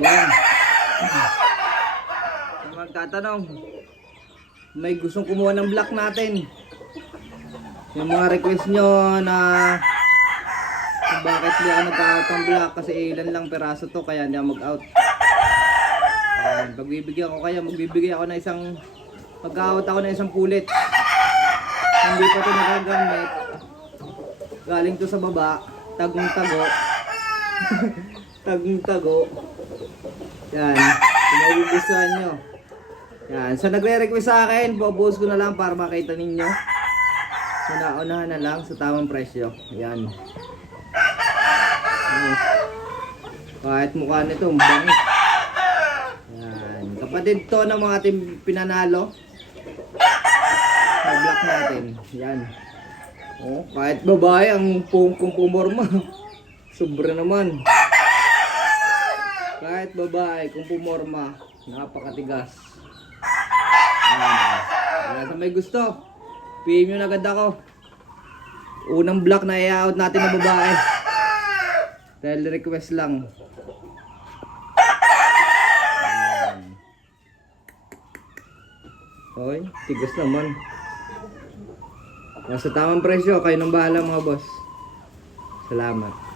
Yan. Kung magtatanong, may gustong kumuha ng block natin. Yung mga request nyo na kung bakit di ako nagka-out ng block kasi ilan lang peraso to kaya hindi ako mag-out. Pagbibigyan ko kayo, magbibigay ako ng isang mag-out ako ng isang pulit. Hindi pa ito nagagamit. Galing to sa baba, tagong-tago. Tagong-tago. Yan, kung magugustuhan nyo. Yan, so nagre-request sa akin, bubuhos ko na lang para makita ninyo. So naunahan na lang sa tamang presyo. Yan. Kahit mukha nito, bangis. Yan. Kapatid to ng mga ating pinanalo. Sa block natin. Yan. Oh, kahit babae ang kung pumorma. Sobra naman. Kahit babae kung pumorma, napakatigas. Yan. Sa may gusto, PM nyo na agad ako. Unang block na i-out natin na babae. Dahil request lang. Okay, tigas naman. Sa tamang presyo, kayo nang bahala mga boss. Salamat.